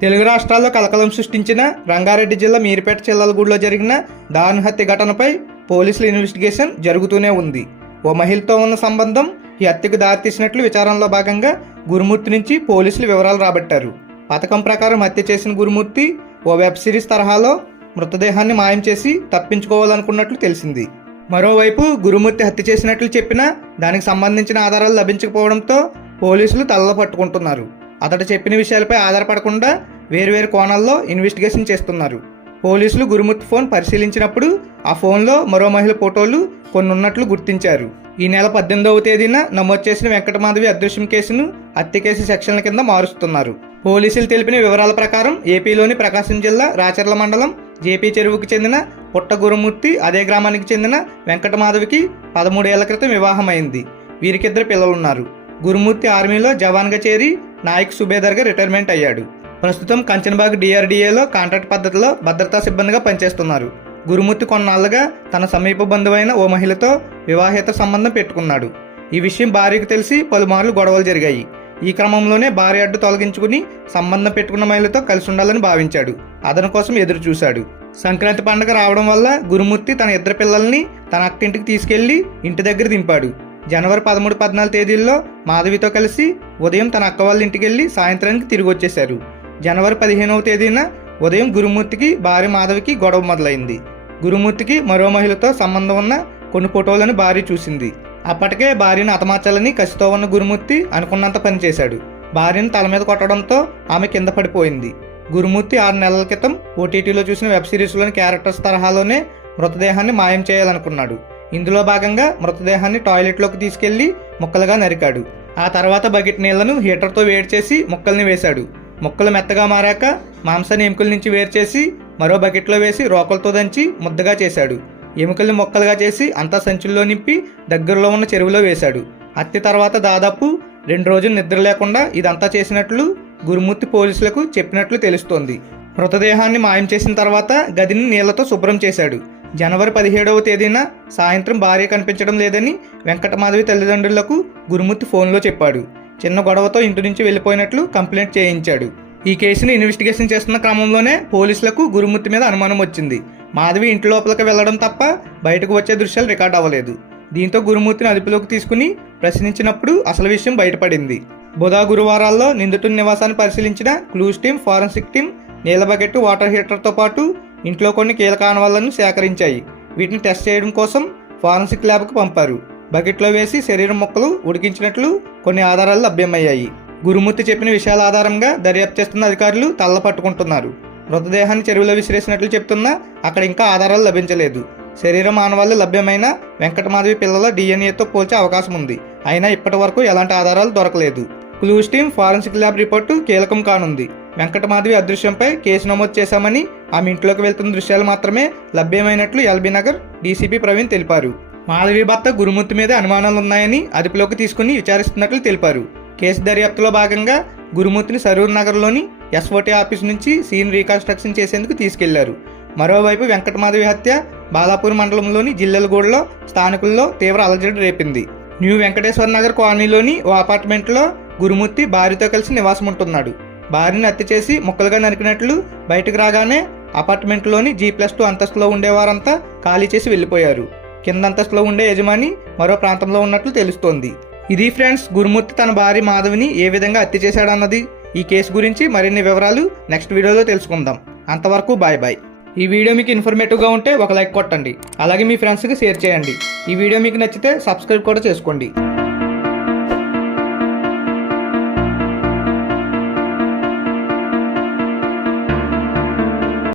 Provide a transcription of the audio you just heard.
తెలుగు రాష్ట్రాల్లో కలకలం సృష్టించిన రంగారెడ్డి జిల్లా మీర్పేట చిల్లలగూడలో జరిగిన దారుణ హత్య ఘటనపై పోలీసుల ఇన్వెస్టిగేషన్ జరుగుతూనే ఉంది. ఓ మహిళతో ఉన్న సంబంధం ఈ హత్యకు దారితీసినట్లు విచారణలో భాగంగా గురుమూర్తి నుంచి పోలీసులు వివరాలు రాబట్టారు. పథకం ప్రకారం హత్య చేసిన గురుమూర్తి ఓ వెబ్ సిరీస్ తరహాలో మృతదేహాన్ని మాయం చేసి తప్పించుకోవాలనుకున్నట్లు తెలిసింది. మరోవైపు గురుమూర్తి హత్య చేసినట్లు చెప్పినా దానికి సంబంధించిన ఆధారాలు లభించకపోవడంతో పోలీసులు తలలో పట్టుకుంటున్నారు. అతడు చెప్పిన విషయాలపై ఆధారపడకుండా వేర్వేరు కోణాల్లో ఇన్వెస్టిగేషన్ చేస్తున్నారు. పోలీసులు గురుమూర్తి ఫోన్ పరిశీలించినప్పుడు ఆ ఫోన్లో మరో మహిళ ఫోటోలు కొన్ని ఉన్నట్లు గుర్తించారు. ఈ నెల 18వ తేదీన నమోదు చేసిన వెంకటమాధవి అదృశ్యం కేసును హత్య కేసు సెక్షన్ల కింద మారుస్తున్నారు. పోలీసులు తెలిపిన వివరాల ప్రకారం ఏపీలోని ప్రకాశం జిల్లా రాచర్ల మండలం జేపీ చెరువుకు చెందిన పుట్ట గురుమూర్తి అదే గ్రామానికి చెందిన వెంకటమాధవికి 13 ఏళ్ల క్రితం వివాహమైంది. వీరికిద్దరు పిల్లలున్నారు. గురుమూర్తి ఆర్మీలో జవాన్గా చేరి నాయక్ సుబేదార్గా రిటైర్మెంట్ అయ్యాడు. ప్రస్తుతం కంచన్బాగ్ డిఆర్డీఏలో కాంట్రాక్ట్ పద్ధతిలో భద్రతా సిబ్బందిగా పనిచేస్తున్నారు. గురుమూర్తి కొన్నాళ్లుగా తన సమీప బంధువైన ఓ మహిళతో వివాహేతర సంబంధం పెట్టుకున్నాడు. ఈ విషయం భార్యకు తెలిసి పలుమార్లు గొడవలు జరిగాయి. ఈ క్రమంలోనే భార్య అడ్డు తొలగించుకుని సంబంధం పెట్టుకున్న మహిళతో కలిసి ఉండాలని భావించాడు. అతని కోసం ఎదురు చూశాడు. సంక్రాంతి పండుగ రావడం వల్ల గురుమూర్తి తన ఇద్దరు పిల్లల్ని తన అక్కింటికి తీసుకెళ్లి ఇంటి దగ్గర దింపాడు. జనవరి 13, 14 తేదీల్లో మాధవితో కలిసి ఉదయం తన అక్క వాళ్ళ ఇంటికి వెళ్లి సాయంత్రానికి తిరిగి వచ్చేశారు. జనవరి 15వ తేదీన ఉదయం గురుమూర్తికి భార్య మాధవికి గొడవ మొదలైంది. గురుమూర్తికి మరో మహిళతో సంబంధం ఉన్న కొన్ని ఫోటోలను భార్య చూసింది. అప్పటికే భార్యను హతమార్చాలని కసితో ఉన్న గురుమూర్తి అనుకున్నంత పని చేశాడు. భార్యను తల మీద కొట్టడంతో ఆమె కింద పడిపోయింది. గురుమూర్తి 6 నెలల క్రితం ఓటీటీలో చూసిన వెబ్ సిరీస్లోని క్యారెక్టర్స్ తరహాలోనే మృతదేహాన్ని మాయం చేయాలనుకున్నాడు. ఇందులో భాగంగా మృతదేహాన్ని టాయిలెట్లోకి తీసుకెళ్లి ముక్కలుగా నరికాడు. ఆ తర్వాత బకెట్ నీళ్లను హీటర్తో వేడి చేసి ముక్కల్ని వేశాడు. ముక్కలు మెత్తగా మారాక మాంసాన్ని ఎముకల నుంచి వేరు చేసి మరో బకెట్లో వేసి రోకలతో దంచి ముద్దగా చేశాడు. ఎముకల్ని ముక్కలుగా చేసి అంతా సంచుల్లో నింపి దగ్గరలో ఉన్న చెరువులో వేశాడు. హత్య తర్వాత దాదాపు 2 రోజులు నిద్ర లేకుండా ఇదంతా చేసినట్లు గురుమూర్తి పోలీసులకు చెప్పినట్లు తెలుస్తోంది. మృతదేహాన్ని మాయం చేసిన తర్వాత గదిని నీళ్లతో శుభ్రం చేశాడు. జనవరి 17వ తేదీన సాయంత్రం భార్య కనిపించడం లేదని వెంకటమాధవి తల్లిదండ్రులకు గురుమూర్తి ఫోన్లో చెప్పాడు. చిన్న గొడవతో ఇంటి నుంచి వెళ్లిపోయినట్లు కంప్లైంట్ చేయించాడు. ఈ కేసును ఇన్వెస్టిగేషన్ చేస్తున్న క్రమంలోనే పోలీసులకు గురుమూర్తి మీద అనుమానం వచ్చింది. మాధవి ఇంటి లోపలికి వెళ్లడం తప్ప బయటకు వచ్చే దృశ్యాలు రికార్డ్ అవ్వలేదు. దీంతో గురుమూర్తిని అదుపులోకి తీసుకుని ప్రశ్నించినప్పుడు అసలు విషయం బయటపడింది. బుధ గురువారాల్లో నిందితుడి నివాసాన్ని పరిశీలించిన క్లూస్ టీం, ఫారెన్సిక్ టీం నీళ్ల బకెట్, వాటర్ హీటర్తో పాటు ఇంట్లో కొన్ని కీలక ఆనవాళ్లను సేకరించాయి. వీటిని టెస్ట్ చేయడం కోసం ఫారెన్సిక్ ల్యాబ్కు పంపారు. బకెట్లో వేసి శరీరం ముక్కలు ఉడికించినట్లు కొన్ని ఆధారాలు లభ్యమయ్యాయి. గురుమూర్తి చెప్పిన విషయాల ఆధారంగా దర్యాప్తు చేస్తున్న అధికారులు తల్ల పట్టుకుంటున్నారు. మృతదేహాన్ని చెరువులో విసిరేసినట్లు చెప్తున్నా అక్కడ ఇంకా ఆధారాలు లభించలేదు. శరీరం ఆనవాళ్లు లభ్యమైన వెంకటమాధవి పిల్లల డిఎన్ఏతో పోల్చే అవకాశం ఉంది. అయినా ఇప్పటి వరకు ఎలాంటి ఆధారాలు దొరకలేదు. Clues team, forensic lab report కీలకం కానుంది. వెంకటమాధవి అదృశ్యంపై కేసు నమోదు చేశామని, ఆమె ఇంట్లోకి వెళ్తున్న దృశ్యాలు మాత్రమే లభ్యమైనట్లు ఎల్బీ నగర్ డీసీపీ ప్రవీణ్ తెలిపారు. మాధవి భర్త గురుమూర్తి మీద అనుమానాలున్నాయని అదుపులోకి తీసుకుని విచారిస్తున్నట్లు తెలిపారు. కేసు దర్యాప్తులో భాగంగా గురుమూర్తిని సరూర్ నగర్లోని ఎస్ఓటీ ఆఫీస్ నుంచి సీన్ రీకన్స్ట్రక్షన్ చేసేందుకు తీసుకెళ్లారు. మరోవైపు వెంకటమాధవి హత్య బాలాపూర్ మండలంలోని జిల్లెలగూడలో స్థానికుల్లో తీవ్ర అలజడి రేపింది. న్యూ వెంకటేశ్వర నగర్ కాలనీలోని ఓ అపార్ట్మెంట్లో గురుమూర్తి భార్యతో కలిసి నివాసం ఉంటున్నాడు. భార్యను హత్య చేసి ముక్కలుగా నరికినట్లు బయటకు రాగానే అపార్ట్మెంట్లోని G+2 అంతస్తులో ఉండేవారంతా ఖాళీ చేసి వెళ్లిపోయారు. కింద అంతస్తులో ఉండే యజమాని మరో ప్రాంతంలో ఉన్నట్లు తెలుస్తోంది. ఇది ఫ్రెండ్స్, గురుమూర్తి తన భార్య మాధవిని ఏ విధంగా హత్య చేశాడన్నది. ఈ కేసు గురించి మరిన్ని వివరాలు నెక్స్ట్ వీడియోలో తెలుసుకుందాం. అంతవరకు బాయ్ బాయ్. ఈ వీడియో మీకు ఇన్ఫర్మేటివ్గా ఉంటే ఒక లైక్ కొట్టండి. అలాగే మీ ఫ్రెండ్స్కి షేర్ చేయండి. ఈ వీడియో మీకు నచ్చితే సబ్స్క్రైబ్ కూడా చేసుకోండి.